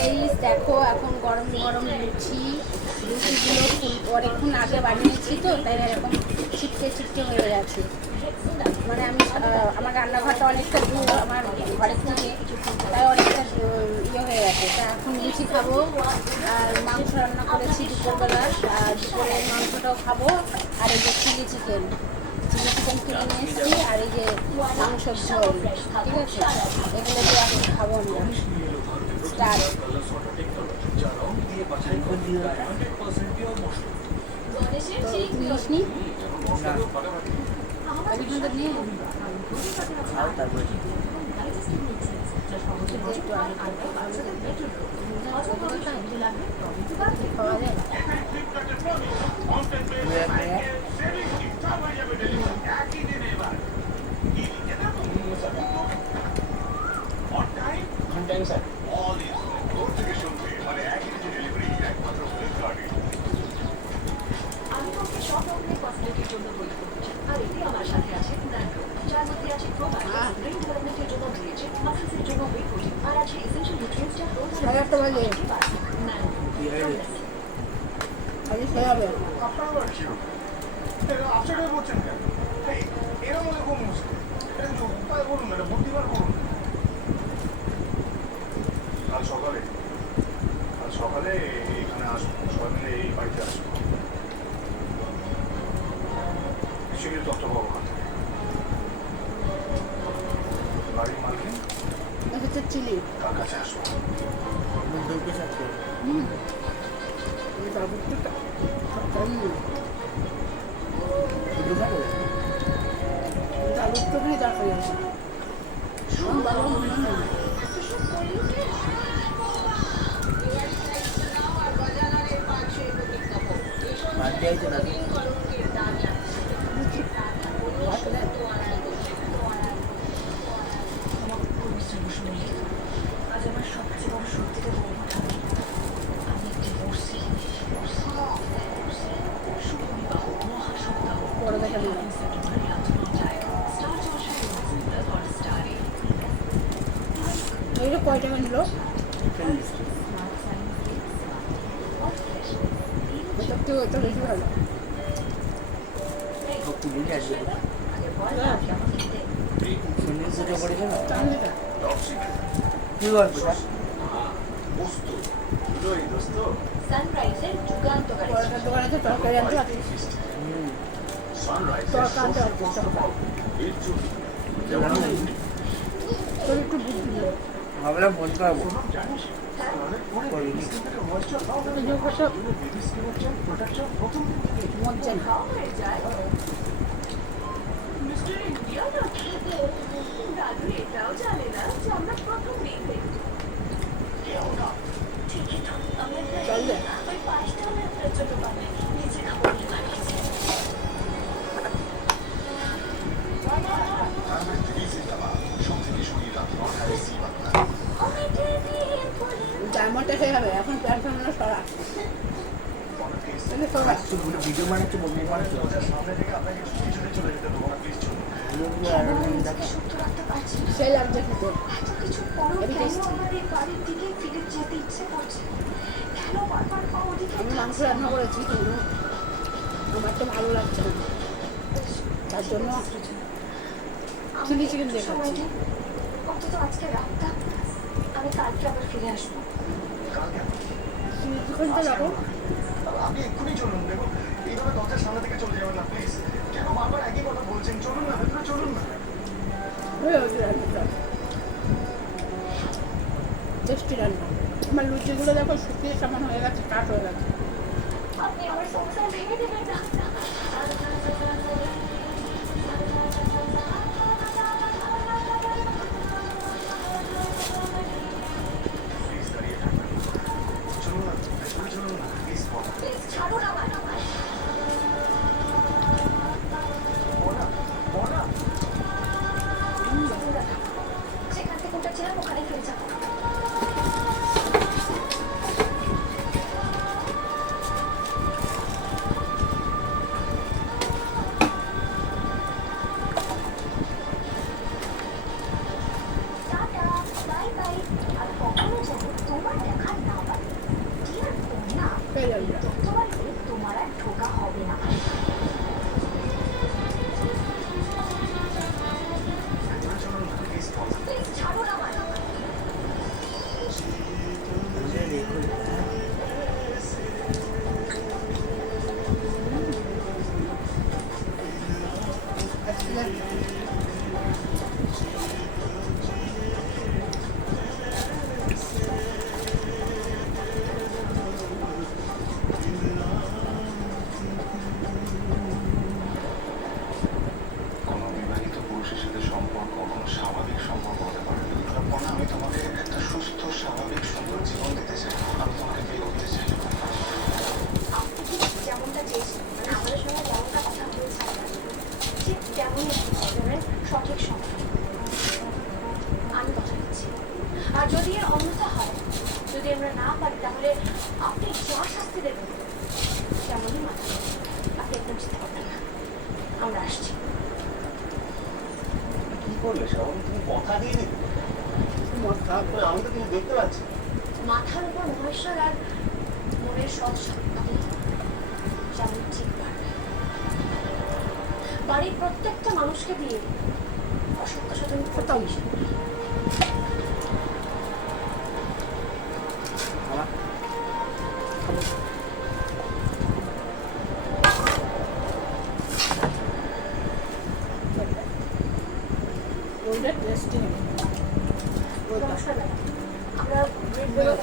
Guys দেখো এখন গরম গরম লুচিগুলো অনেকক্ষণ আগে বানিয়েছি তো তাই এরকম ছিটকে ছিটকে হয়ে গেছে। মানে আমি আমার রান্নাঘরটা অনেকটা দূর আমার ঘরের থেকে, তাই অনেকটা ইয়ে হয়ে গেছে। তা এখন লুচি খাবো আর মাংস রান্না করেছি দুপুরবেলা, আর দুপুরের মাংসটাও খাবো। আর এই যে চিলি চিকেন কিনে নিয়ে এসেছি, আর এই যে মাংসের ঝোল, ঠিক আছে, এগুলো দিয়ে এখন খাবো আমরা। স্টার্ট। নিসনি নিয়ে খাওয়া যায়। সকালে এখানে আসবো, সবাই মিলে এই বাড়িতে আসবো। শিবির তত্ত্ব পাবো ওখান থেকে। বাড়ির মালিক চিলি কার কাছে আসবো? কয় টাকা নিল? ওটা বেশি ভালো। দোকানে তো তরকারি আনতে পারছি, তরকারি আনতে পারছি। তোর একটু বুদ্ধি আমরা বলতে পারবো মজ্জা না। চল যায় ডায়মন্ডটা খেয়ে হবে এখন। প্ল্যাটফর্ম সরা ভিডিও বানাচ্ছে, মুভি বানাচ্ছে, সেই লাগছে খেতে। আমি মাংস রান্না করেছি কিন্তু আমার তো ভালো লাগছে না, তার জন্য চিলি চিকেন দিয়ে খাচ্ছি। অন্তত আজকে রাতটা আমি কালকে আবার ফিরে আসবো। চিকেনটা রাখো। আপনি এক্ষুনি চলুন, দেখুন এইভাবে দরজার সামনে থেকে চলে যাবেন না প্লিজ। কেন বারবার একই কথা বলছেন? চলুন না, ভেতরে চলুন না। টেস্টি রান্না। আমার লুচিগুলো দেখো শুকিয়ে সামান হয়ে গেছে, কাঠ হয়ে গেছে। আপনি আমার সংসার ভেঙে দেবেন না। ছাড়ুন আমার। যেখান থেকে উঠেছিলাম ওখানে ফিরে যাবো। আপনি ঠিক যেমনটা চেয়েছেন মানে আমাদের সঙ্গে যেমনটা কথা বলছেন ঠিক তেমনই দেবেন সঠিক সময়। আমি কথা দিচ্ছি। আর যদি এর অন্যথা হয়, যদি আমরা না পারি, তাহলে আপনি যা শাস্তি দেবেন তেমনই মাথা দেবেন। আপনি একদম চিন্তা করবেন না, আমরা আসছি। কি করলে শ্রাবণী, তুমি কথা দিয়ে দিলে? আমি তো কিছু দেখতে পাচ্ছি না। মাথার উপর মহেশ্বর আর মনের সৎ শক্তি যেমন ঠিক পারবে। বাড়ির প্রত্যেকটা মানুষকে দিয়ে অসত্য সাধন করতে নিষেধ করি। ওইটা টেস্টি নমস্কার ম্যাডাম, আমরা ব্রেড বেরো